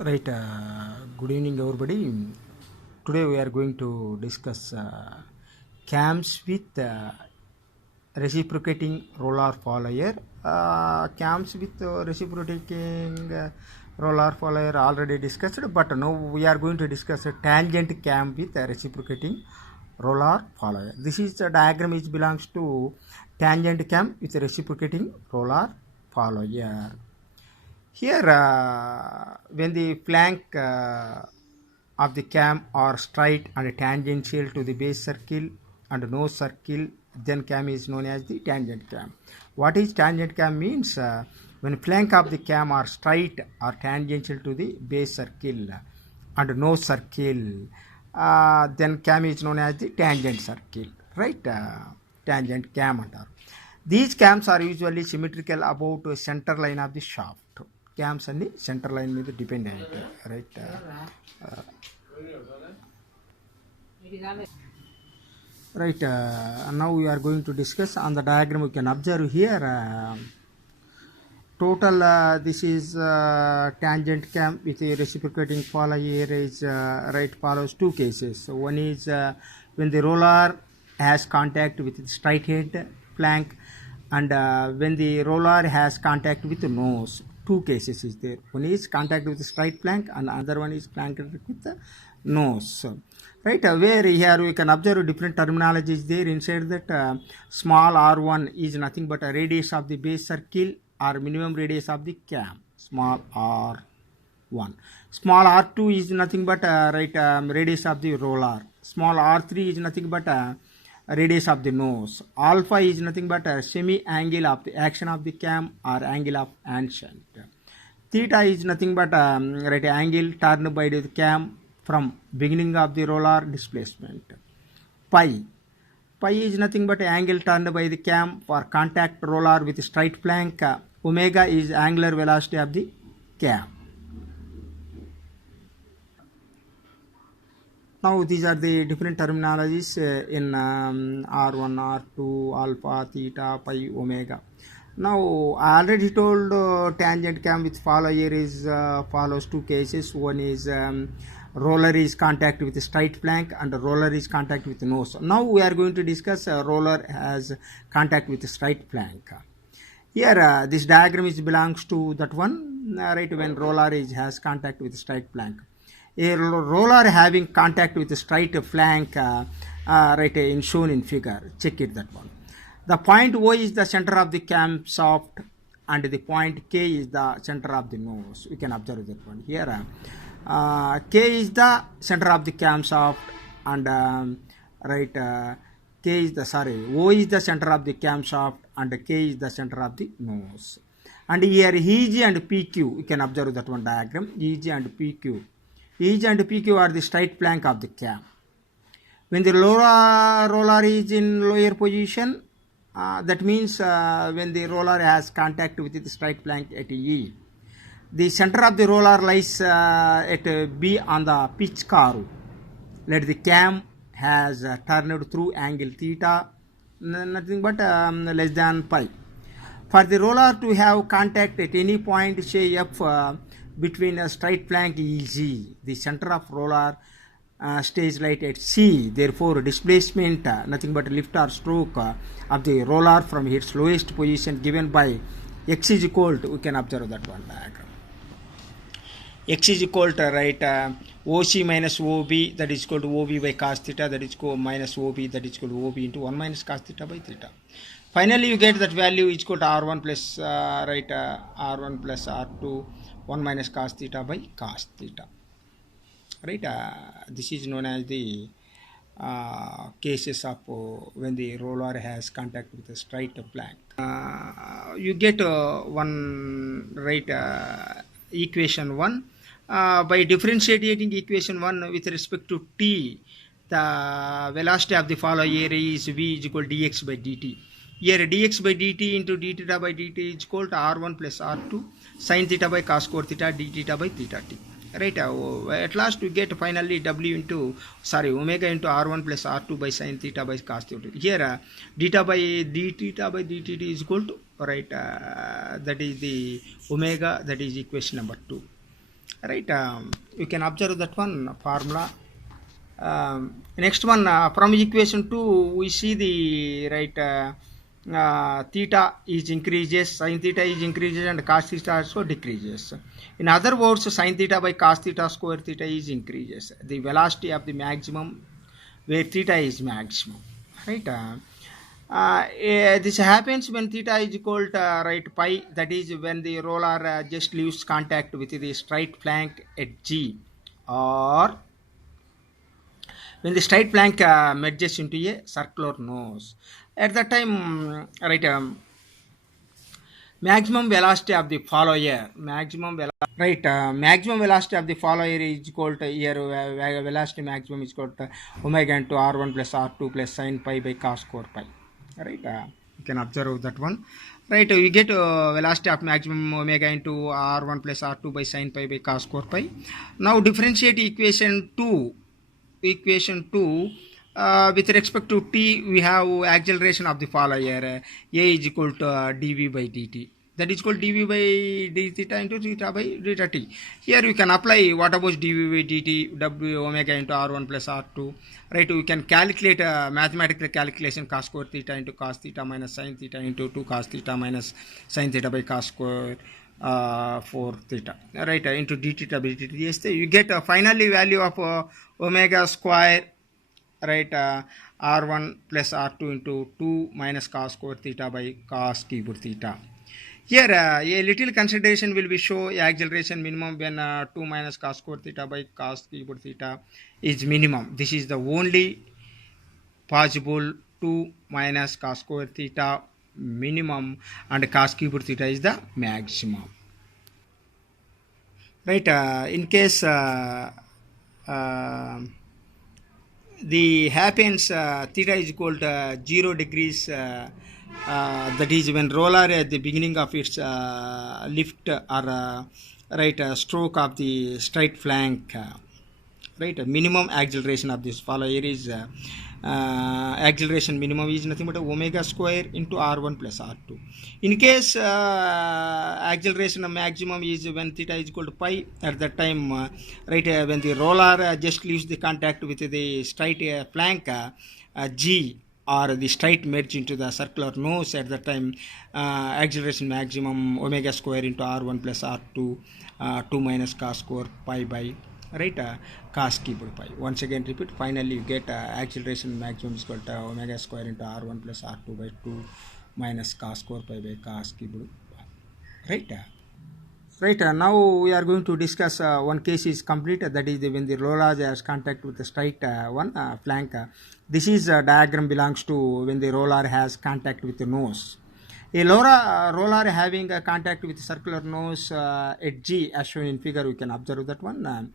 Right, good evening, everybody. Today we are going to discuss cams with reciprocating roller follower. Cams with reciprocating roller follower already discussed, but now we are going to discuss a tangent cam with reciprocating roller follower. This is the diagram which belongs to tangent cam with reciprocating roller follower. Here, when the flank of the cam are straight and tangential to the base circle and no circle, then cam is known as the tangent cam. What is tangent cam means? When flank of the cam are straight or tangential to the base circle and no circle, then cam is known as the tangent circle, right? Tangent cam antaru. These cams are usually symmetrical about center line of the shaft. Cams and the center line మీద depend అయ్యి right. Right. Now we are going to discuss on the diagram. We can observe here total this is tangent cam with a reciprocating follower. Here is right follows two cases. So one is when the roller has contact with the straight head flank, and when the roller has contact with the nose. Two cases is there. One is contact with the straight flank and another one is contact with the nose. Right, where here we can observe different terminologies there. Inside that small r1 is nothing but a radius of the base circle or minimum radius of the cam, small r1. Small r2 is nothing but radius of the roller. Small r3 is nothing but radius of the nose. Alpha is nothing but a semi angle of the action of the cam or angle of ancient. Theta is nothing but angle turned by the cam from beginning of the roller displacement. Pi is nothing but angle turned by the cam for contact roller with straight flank. Omega is angular velocity of the cam. Now these are the different terminologies in R1, R2, alpha, theta, pi, omega. Now I already told tangent cam with follower is follows two cases. One is roller is contact with the straight flank and roller is contact with the nose. Now we are going to discuss roller has contact with the straight flank. Here this diagram is belongs to that one, right, when roller is has contact with the straight flank. A roller having contact with the straight flank, right, in shown in figure. Check it, that one. The point O is the center of the cam shaft and the point K is the center of the nose. We can observe that one here. K is the center of the cam shaft and right, K is the O is the center of the cam shaft and K is the center of the nose. And here EG and PQ, you can observe that one diagram. EG and PQ. EG and PQ are the straight flank of the cam. When the roller is in lower position, that means when the roller has contact with the straight flank at E. The center of the roller lies at B on the pitch curve. Let the cam has turned through angle theta, nothing but less than pi. For the roller to have contact at any point, say F, between a straight flank EG, the center of roller stays right at C. Therefore, displacement nothing but lift or stroke of the roller from its lowest position given by x is equal to, we can observe that one diagram. X is equal to, right, OC minus OB, that is equal to OB by cos theta, that is equal minus OB, that is equal to OB into 1 minus cos theta by theta. Finally, you get that value is equal to R1 plus R1 plus R2, 1 minus cos theta by cos theta. Right, this is known as the cases of when the roller has contact with the straight flank. You get one, right, equation 1 by differentiating equation 1 with respect to t. The velocity of the follower is v is equal to dx by dt. Here dx by dt into d theta by dt is equal to r1 plus r2 sin theta by cos square theta d theta by theta t. Right, at last we get finally w into omega into r1 plus r2 by sin theta by cos theta. Here theta by d theta by dt is equal to, right, that is the omega, that is equation number 2. right? You can observe that one formula. Next one, from equation 2 we see the right, theta is increases, sin theta is increases, and cos theta also decreases. In other words, sin theta by cos theta square theta is increases the velocity of the maximum where theta is maximum, right? This happens when theta is equal to right pi, that is when the roller just leaves contact with the straight flank at G, or when the straight flank merges into a circular nose. At that time, right, maximum velocity of the follower, maximum velocity of the follower is equal to here, velocity maximum is equal to omega into r1 plus r2 plus sin pi by cos square pi, right? You can observe that one, right? You get velocity of maximum omega into r1 plus r2 by sin pi by cos square pi. Now differentiate equation 2. With respect to t, we have acceleration of the follower, a is equal to dv by dt, that is called dv by d theta into theta by theta t. Here you can apply what about dv by dt, w omega into r1 plus r2, right? We can calculate mathematical calculation cos square theta into cos theta minus sin theta into 2 cos theta minus sin theta by cos square 4 theta, right? Into d theta by dt. Yes, you get a finally value of omega square, right? R1 plus R2 into 2 minus cos square theta by cos cube theta. Here a little consideration will be show acceleration minimum when 2 minus cos square theta by cos cube theta is minimum. This is the only possible 2 minus cos square theta minimum, and cos cube theta is the maximum, right? In case the happens theta is equal to 0 degrees, that is when roller at the beginning of its lift or right stroke of the straight flank, right? Minimum acceleration of this follower is acceleration minimum is nothing but omega square into r1 plus r2. In case acceleration maximum is when theta is equal to pi, at that time, right, when the roller just leaves the contact with the straight flank G, or the straight merge into the circular nose, at that time acceleration maximum omega square into r1 plus r2 2 minus cos square pi by, right, cos cube pi. Once again repeat, finally you get acceleration maximum is equal to omega square into r1 plus r2 by 2 minus cos square pi by cos cube pi, right? Right, now we are going to discuss one case is complete, that is when the roller has contact with the straight flank. This is diagram belongs to when the roller has contact with the nose. A roller having a contact with circular nose at G, as shown in figure, we can observe that one.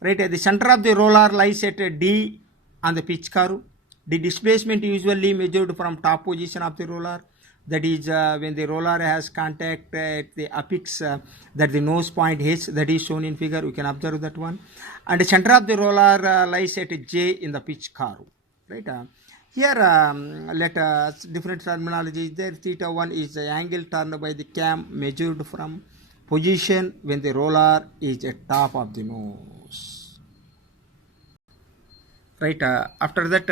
Right, the center of the roller lies at D on the pitch curve. The displacement usually measured from top position of the roller, that is when the roller has contact at the apex, that the nose point hits, that is shown in figure, we can observe that one. And the center of the roller lies at J in the pitch curve, right? Here let different terminology is there. Theta 1 is the angle turned by the cam measured from position when the roller is at top of the nose, right? After that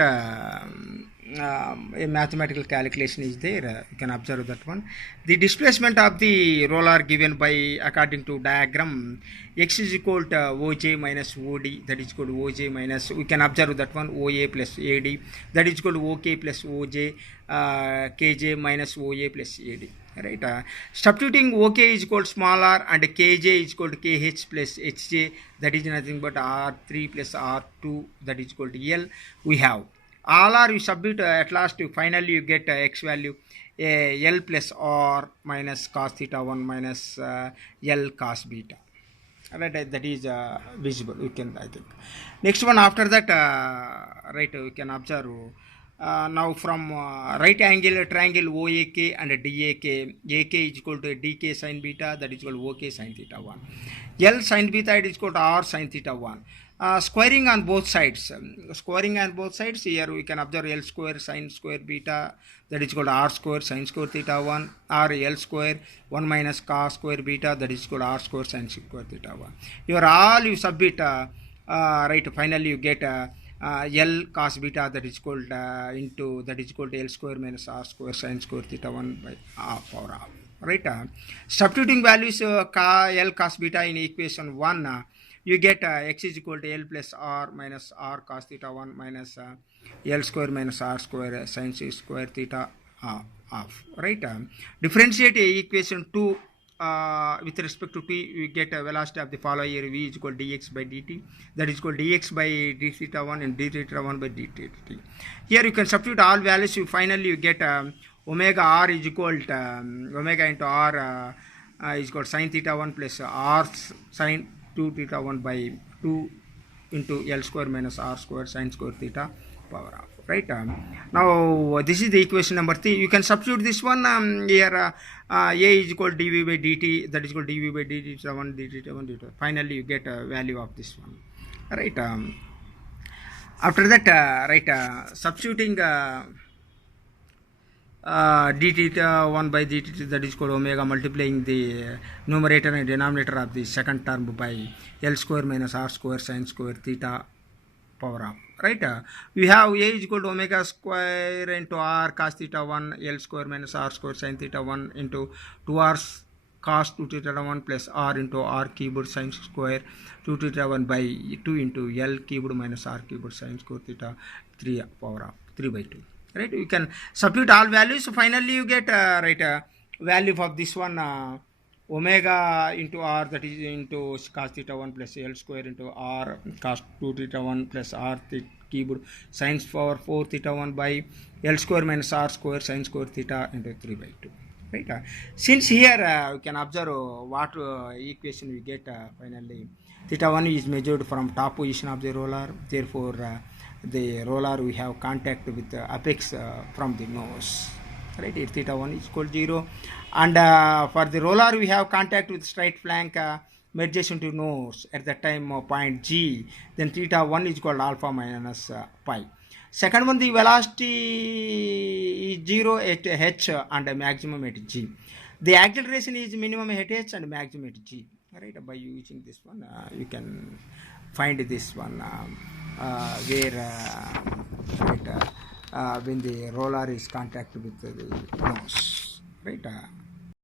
a mathematical calculation is there, you can observe that one. The displacement of the roller given by, according to diagram, x is equal to oj minus od, that is equal to oj minus, we can observe that one, oa plus ad, that is equal to ok plus oj, kj minus oa plus ad, right? Substituting ok is equal to small r and kj is equal to kh plus hj, that is nothing but r3 plus r2, that is equal to l. We have all are, you substitute at last, you finally you get x value l plus r minus cos theta 1 minus l cos beta, right? That is visible, we can, I think. Next one after that, right, we can observe now from right angle triangle OAK and DAK, AK is equal to DK sin beta, that is equal to OK sin theta 1. L sin beta is equal to R sin theta 1. Squaring on both sides. Squaring on both sides, here we can observe L square sine square beta, that is called R square sine square theta 1, or L square 1 minus cos square beta, that is called R square sine square theta 1. You submit, right, finally you get L cos beta, that is called L square minus R square sine square theta 1 by power half. Right, substituting values L cos beta in equation 1, you get x is equal to L plus R minus R cos theta 1 minus L square minus R square sin square theta half. Right, differentiate equation 2 with respect to t, you get a velocity of the follower here, v is equal to dx by dt, that is equal to dx by d theta 1 and d theta 1 by d theta t. Here you can substitute all values, finally you get omega r is equal to omega into r is equal to sin theta 1 plus r sin 2 theta 1 by 2 into L square minus R square sin square theta power half. Right, now this is the equation number 3. You can substitute this one here, a is equal to dv by dt, that is equal to dv by dt theta 1 dt 1 dt. Finally you get a value of this one. Right, after that, right, substituting d theta 1 by d theta, that is called omega, multiplying the numerator and denominator of the second term by L square minus R square sin square theta power half. Right, we have a is equal to omega square into R cos theta 1 L square minus R square sin theta 1 into 2R cos 2 theta 1 plus R into R cubed sin square 2 theta 1 by 2 into L cubed minus R cubed sin square theta 3 power half 3 by 2. Right, you can substitute all values, so finally you get right, value of this one omega into r, that is into cos theta 1 plus L square into R cos 2 theta 1 plus R cubed sin power 4 theta 1 by L square minus R square sin square theta into 3 by 2. Right, since here you can observe what equation we get finally. Theta 1 is measured from top position of the roller, therefore the roller we have contact with the apex from the nose. Right, if theta 1 is equal to 0, and for the roller we have contact with straight flank merges into nose at the time of point G, then theta 1 is equal to alpha minus pi. Second one, the velocity is 0 at h and maximum at G. The acceleration is minimum at h and maximum at G. Right, by using this one you can find this one where right, when the roller is contact with the nose. Right.